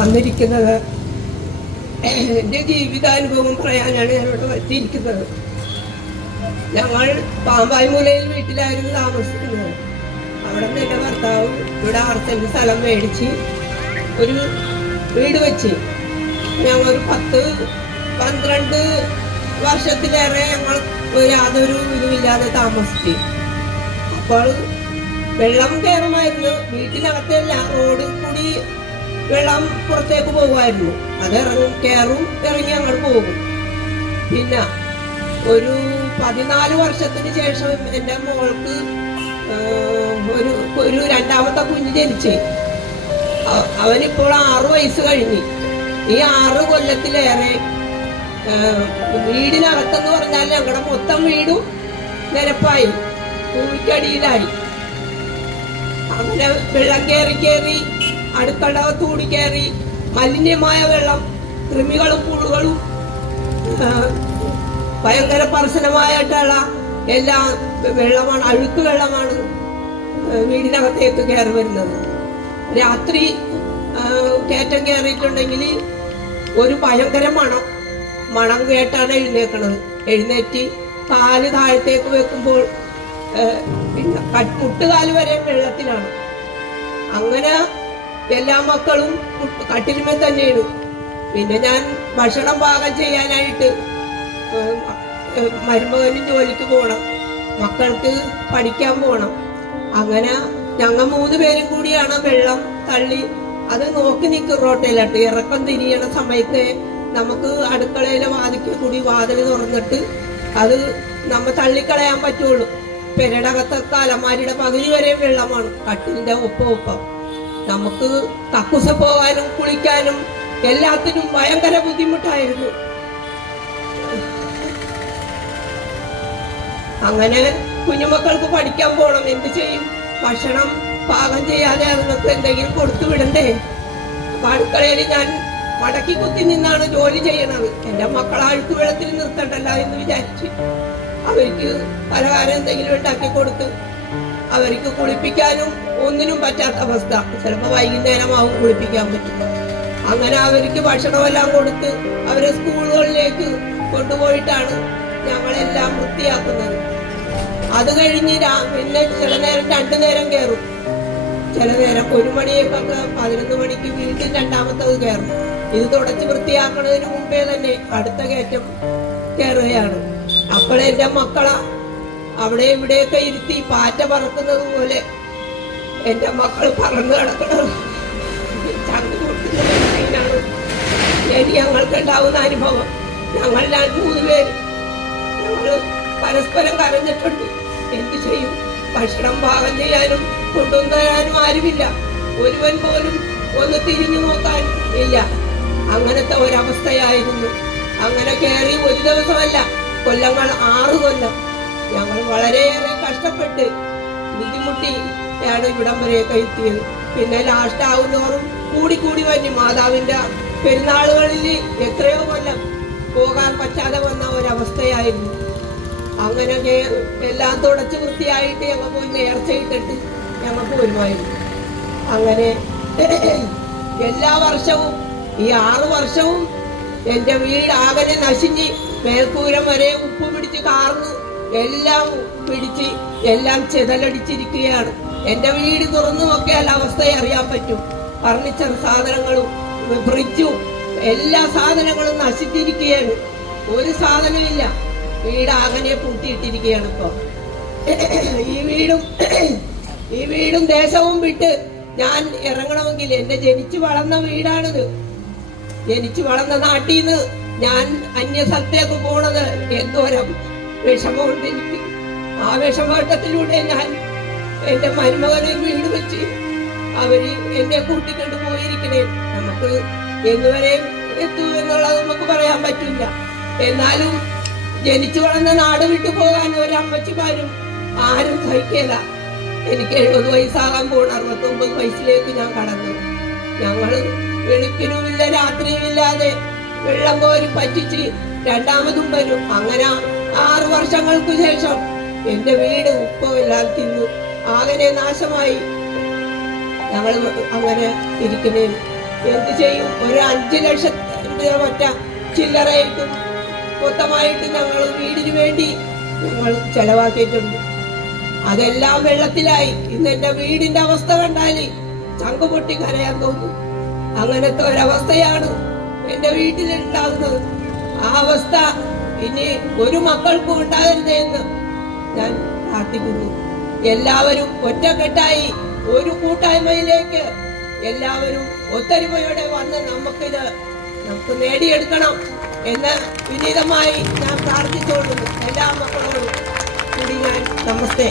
വന്നിരിക്കുന്നത്. എന്റെ ജീവിതാനുഭവം പറയാനാണ് ഞാൻ ഇവിടെ എത്തിയിരിക്കുന്നത്. ഞങ്ങൾ പാമ്പായ്മൂലയിൽ വീട്ടിലായിരുന്നു താമസിക്കുന്നത്. അവിടെ നിന്ന് എന്റെ ഭർത്താവ് ഇവിടെ ആറ് സ്ഥലം മേടിച്ച് ഒരു വീട് വെച്ച്. ഞങ്ങൾ ഒരു പത്ത് പന്ത്രണ്ട് വർഷത്തിലേറെ ഞങ്ങൾ യാതൊരു ഇതുമില്ലാതെ താമസിച്ചു. അപ്പോൾ വെള്ളം കയറുമായിരുന്നു. വീട്ടിനകത്തെല്ലാം റോഡ് കൂടി വെള്ളം പുറത്തേക്ക് പോകുമായിരുന്നു. അത് ഇറങ്ങും കയറും ഇറങ്ങി അങ്ങോട്ട് പോകും. പിന്നെ ഒരു പതിനാല് വർഷത്തിന് ശേഷം എന്റെ മോൾക്ക് ഒരു ഒരു രണ്ടാമത്തെ കുഞ്ഞ് ജനിച്ചേ. അവനിപ്പോൾ ആറ് വയസ്സ് കഴിഞ്ഞ്. ഈ ആറ് കൊല്ലത്തിലേറെ വീടിനകത്തെന്ന് പറഞ്ഞാൽ ഞങ്ങളുടെ മൊത്തം വീടും നിരപ്പായി ഭൂമിക്കടിയിലായി. അങ്ങനെ വെള്ളം കയറി കയറി അടുക്കളകത്തൂടി കയറി മലിന്യമായ വെള്ളം കൃമികളും പുഴുകളും ഭയങ്കര പർശനമായിട്ടുള്ള എല്ലാ വെള്ളമാണ് അഴുക്ക് വെള്ളമാണ് വീടിനകത്തേക്ക് കയറി വരുന്നത്. രാത്രി കയറ്റം കയറിയിട്ടുണ്ടെങ്കിൽ ഒരു ഭയങ്കര മണം. മണം കേട്ടാണ് എഴുന്നേക്കണത്. എഴുന്നേറ്റ് കാൽ താഴത്തേക്ക് വെക്കുമ്പോൾ മുട്ടുകാൽ വരെ വെള്ളത്തിലാണ്. അങ്ങനെ എല്ലാ മക്കളും കട്ടിലുമേ തന്നെയാണ്. പിന്നെ ഞാൻ ഭക്ഷണം പാകം ചെയ്യാനായിട്ട് മരുമകനും ജോലിക്ക് പോകണം മക്കൾക്ക് പഠിക്കാൻ പോകണം അങ്ങനെ ഞങ്ങൾ മൂന്ന് പേരും കൂടിയാണ് വെള്ളം തള്ളി അത് നോക്കി നിൽക്കും റോട്ടിലാട്ട്. ഇറക്കം തിരിയണ സമയത്ത് നമുക്ക് അടുക്കളയിലെ വാതിക്കൽ കൂടി വാതിൽ തുറന്നിട്ട് അത് നമ്മ തള്ളിക്കളയാൻ പറ്റുള്ളൂ. പെരടകത്തൊക്കെ അലമാരിയുടെ പകുതി വരെ വെള്ളമാണ്. കട്ടിലിന്റെ ഒപ്പം ഒപ്പം. നമുക്ക് കക്കുസ പോകാനും കുളിക്കാനും എല്ലാത്തിനും ഭയങ്കര ബുദ്ധിമുട്ടായിരുന്നു. അങ്ങനെ കുഞ്ഞുമക്കൾക്ക് പഠിക്കാൻ പോകണം എന്ത് ചെയ്യും? ഭക്ഷണം പാകം ചെയ്യാതെ അതുങ്ങൾക്ക് എന്തെങ്കിലും കൊടുത്തു വിടണ്ടേ? അടുക്കളയിൽ ഞാൻ മടക്കി കുത്തി നിന്നാണ് ജോലി ചെയ്യണത്. എന്റെ മക്കളെ അഴുക്ക് വെള്ളത്തിൽ നിർത്തണ്ടല്ല എന്ന് വിചാരിച്ച് അവർക്ക് പലഹാരം എന്തെങ്കിലും ഉണ്ടാക്കി കൊടുത്ത് അവർക്ക് കുളിപ്പിക്കാനും ഒന്നിനും പറ്റാത്ത അവസ്ഥ. ചിലപ്പോൾ വൈകുന്നേരമാവും കുളിപ്പിക്കാൻ പറ്റും. അങ്ങനെ അവർക്ക് ഭക്ഷണമെല്ലാം കൊടുത്ത് അവരെ സ്കൂളുകളിലേക്ക് കൊണ്ടുപോയിട്ടാണ് ഞങ്ങളെല്ലാം വൃത്തിയാക്കുന്നത്. അത് കഴിഞ്ഞ് പിന്നെ ചില നേരം രണ്ടു നേരം കയറും. ചില നേരം ഒരു മണിയൊക്കെ പതിനൊന്ന് മണിക്ക് വീട്ടിൽ രണ്ടാമത്തത് കയറും. ഇത് തുടച്ച് വൃത്തിയാക്കുന്നതിന് മുമ്പേ തന്നെ അടുത്ത കയറ്റം കയറുകയാണ്. അപ്പോഴെന്റെ മക്കളെ അവിടെ ഇവിടെയൊക്കെ ഇരുത്തി പാറ്റ പറക്കുന്നത് പോലെ എന്റെ മക്കൾ പറന്നു പൊട്ടുന്നതിനാണ് ശരി ഞങ്ങൾക്ക് ഉണ്ടാവുന്ന അനുഭവം. ഞങ്ങൾ രണ്ട് മൂന്ന് പേര്. ഞങ്ങൾ പരസ്പരം കരഞ്ഞിട്ടുണ്ട്. എന്ത് ചെയ്യും? ഭക്ഷണം പാകം ചെയ്യാനും കൊണ്ടുവരാനും ആരുമില്ല. ഒരുവൻ പോലും ഒന്ന് തിരിഞ്ഞു നോക്കാൻ ഇല്ല. അങ്ങനത്തെ ഒരവസ്ഥയായിരുന്നു. അങ്ങനെ കയറി ഒരു ദിവസമല്ല കൊല്ലങ്ങൾ ആറ് കൊല്ലം. ഞങ്ങൾ വളരെയേറെ കഷ്ടപ്പെട്ട് ബുദ്ധിമുട്ടി ആണ് ഇവിടം വരെയൊക്കെ എത്തിയത്. പിന്നെ ലാസ്റ്റ് ആവുന്നോറും കൂടി കൂടി വന്നു മാതാവിന്റെ പെരുന്നാളുകളിൽ എത്രയോ കൊല്ലം പോകാൻ പറ്റാതെ വന്ന ഒരവസ്ഥയായിരുന്നു. അങ്ങനെ എല്ലാം തുടച്ച് വൃത്തിയായിട്ട് ഞങ്ങൾ പോയി നേർച്ചയിട്ടിട്ട് ഞങ്ങൾക്ക് വരുമായിരുന്നു. അങ്ങനെ എല്ലാ വർഷവും ഈ ആറ് വർഷവും എന്റെ വീട് ആകെ നശിഞ്ഞ് മേൽക്കൂരം വരെ ഉപ്പ് പിടിച്ച് കാർന്ന് എല്ലാം പിടിച്ച് എല്ലാം ചെതലടിച്ചിരിക്കുകയാണ്. എന്റെ വീട് തുറന്നു നോക്കിയാൽ അവസ്ഥയെ അറിയാൻ പറ്റും. ഫർണിച്ചർ സാധനങ്ങളും ഫ്രിഡ്ജും എല്ലാ സാധനങ്ങളും നശിച്ചിരിക്കുകയാണ്. ഒരു സാധനമില്ല വീട് ആകനെ പൂട്ടിയിട്ടിരിക്കുകയാണ് ഇപ്പൊ. ഈ വീടും ഈ വീടും ദേശവും വിട്ട് ഞാൻ ഇറങ്ങണമെങ്കിൽ എന്റെ ജനിച്ചു വളർന്ന വീടാണിത്. ജനിച്ചു വളർന്ന നാട്ടിൽ നിന്ന് ഞാൻ അന്യ സ്ഥലത്തേക്ക് പോണത് എന്തോരം വിഷമമുണ്ട് ഞാൻ എന്റെ മരുമകനെ വീട് വെച്ച് അവർ എന്നെ കൂട്ടിക്കൊണ്ട് പോയിരിക്കണേ. നമുക്ക് എന്നുവരെ എത്തൂ എന്നുള്ളത് നമുക്ക് പറയാൻ പറ്റില്ല. എന്നാലും ജനിച്ചു വളർന്ന നാട് വിട്ടു പോകാൻ ഒരമ്മച്ചിമാരും ആരും സഹിക്കില്ല എനിക്ക് എഴുപത് വയസ്സാകാൻ പോണ. അറുപത്തൊമ്പത് വയസ്സിലേക്ക് ഞാൻ കടന്നു. ഞങ്ങൾ വെളുപ്പിനുമില്ല രാത്രിയുമില്ലാതെ വെള്ളം കോരി പറ്റിച്ച് രണ്ടാമതും വരും. അങ്ങനെ വർഷങ്ങൾക്ക് ശേഷം എന്റെ വീട് ഉപ്പുമെല്ലാം തിന്നു. ആകെ നാശമായി. ഞങ്ങൾ അങ്ങനെ ഇരിക്കുന്നേ എന്ത് ചെയ്യും? ഒരു അഞ്ചു ലക്ഷം മറ്റ ചില്ലറയിട്ടും മൊത്തമായിട്ട് ഞങ്ങൾ വീടിന് വേണ്ടി ഞങ്ങൾ ചെലവാക്കിയിട്ടുണ്ട്. അതെല്ലാം വെള്ളത്തിലായി. ഇന്ന് എന്റെ വീടിന്റെ അവസ്ഥ കണ്ടാൽ ചങ്കു പൊട്ടി കരയാൻ തോന്നും. അങ്ങനത്തെ ഒരവസ്ഥയാണ് എന്റെ വീട്ടിലുണ്ടാകുന്നത്. ആ അവസ്ഥ ഇനി ഒരു മക്കൾക്കും ഉണ്ടാകരുത് എന്ന് ഞാൻ പ്രാർത്ഥിക്കുന്നു. എല്ലാവരും ഒറ്റക്കെട്ടായി ഒരു കൂട്ടായ്മയിലേക്ക് എല്ലാവരും ഒത്തൊരുമയോടെ വന്ന് നമുക്കിത് നമുക്ക് നേടിയെടുക്കണം എന്ന് വിനീതമായി ഞാൻ പ്രാർത്ഥിച്ചുകൊള്ളുന്നു. എല്ലാ മക്കളോടും കൂടി ഞാൻ നമസ്തേ.